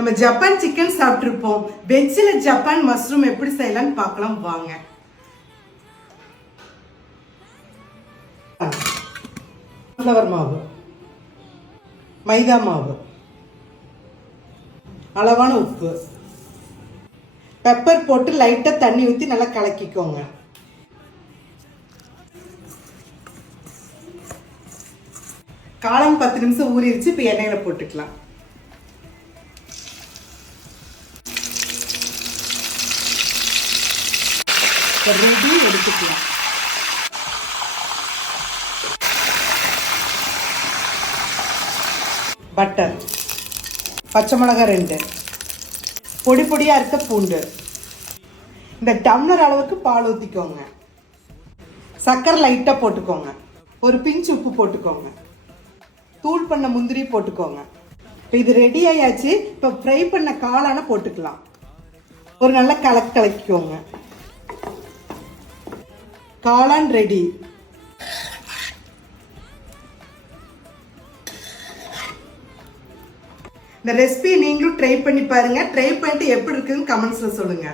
நம்ம Japan chicken சாப்பிட்டுருப்போம். வெஜ்ஜில் Japan mushroom எப்படி செய்யலாம்னு பார்க்கலாம் வாங்க. கார்ன்ஃப்ளவர் மாவு, மைதா மாவு, அளவான உப்பு, பெப்பர் போட்டு லைட்டாக தண்ணி ஊற்றி நல்லா கலக்கிக்கோங்க. காளான் 10 நிமிஷம் ஊறிடுச்சு. இப்போ எண்ணெயில் போட்டுக்கலாம். ரெடி எடுத்துக்கலாம். பட்டர், பச்சை மிளகாய் 2, பொடி பொடியாக அறுத்த பூண்டு, இந்த டம்ளர் அளவுக்கு பால் ஊற்றிக்கோங்க. சர்க்கரை லைட்டாக போட்டுக்கோங்க. ஒரு பிஞ்ச் உப்பு போட்டுக்கோங்க. தூள் பண்ண முந்திரி போட்டுக்கோங்க. இப்போ இது ரெடி ஆயாச்சு. இப்போ ஃப்ரை பண்ண காளான போட்டுக்கலாம். ஒரு நல்ல கலக்கிக்கோங்க. காளான் ரெடி. இந்த ரெசிபி நீங்களும் ட்ரை பண்ணி பாருங்க. ட்ரை பண்ணிட்டு எப்படி இருக்குன்னு கமெண்ட்ஸ்ல சொல்லுங்க.